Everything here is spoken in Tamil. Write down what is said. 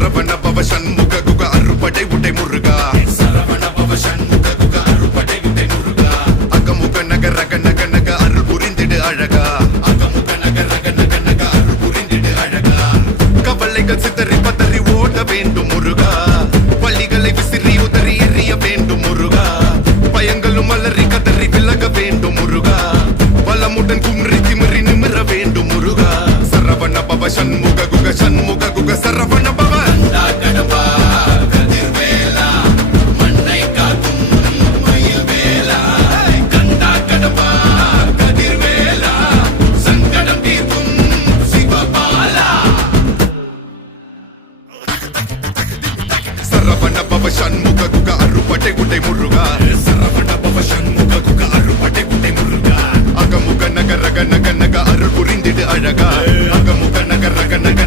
சரவண பவ சண்முக குக அறுபடை உடை முருகா சரவண பவ சண்முக குக அறுபடை உடை முருகா அகமுக நக ரக நக நக அருள் புரிந்திடு அழகா அகமுக நக ரக நக நக அருள் புரிந்திடு அழகா கவலைகள் சிதறி பதறி ஓட வேண்டும் முருகா பள்ளிகளை விசிறி உதறி எறிய வேண்டும் முருகா பயங்களும் அலறி கதறி விலக வேண்டும் முருகா பலமுடன் கும்ரி திமிரி நிமிர வேண்டும் முருகா சரவண பவ சண்முக குக சண்முக குக சரவண பவ கடம்பா கதிர்வேலா மண்ணை காக்கும் மயில் வேலா கண்டா கடம்பா கதிர்வேலா சங்கடம் தீர்க்கும் சிவபாலா சரவண பவ சண்முக குக அறுபடை உடை முருகா சரவண பவ சண்முக குக அறுபடை உடை முருகா அகமுக நக ரக நக நக அருள் புரிந்திடு அழகா அகமுக நக ரக நக